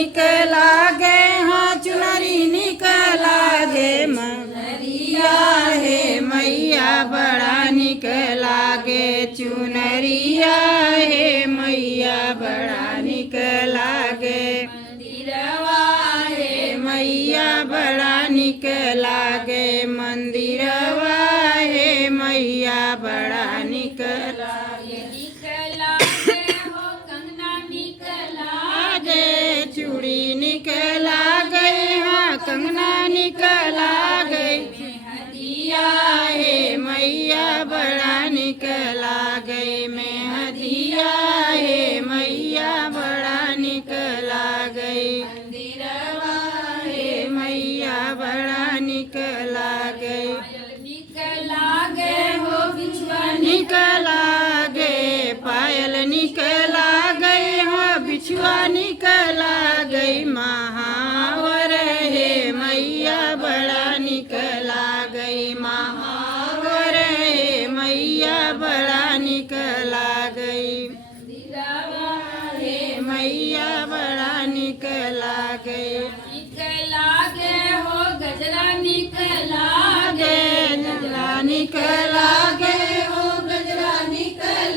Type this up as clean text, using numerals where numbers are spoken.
निकला गे हाँ चुनरी निकला गे मनरिया हे मैया बड़ा निकला गे चुनरिया हे मैया बड़ा निकला गे मंदिरवा हे मैया बड़ा निकला गे मंदिरवा हे मैया बड़ा निकला चूड़ी निकला गई हाँ कंगना निकला गई मेहदिया हे मैया बड़ा निकला गई मेहदिया हे मैया बड़ा निकला गई मंदिरवा हे मैया बड़ा निकला गई निकला गए हो बिछुआ निकला गए पायल निकला गए हो बिछुआ निकला गई महावर हे मैया बड़ा निकला गई महावर हे मैया बड़ा निकला गई हे मैया बड़ा निकला गई निकला गए हो गजरा निकला गए गजरा निकला गए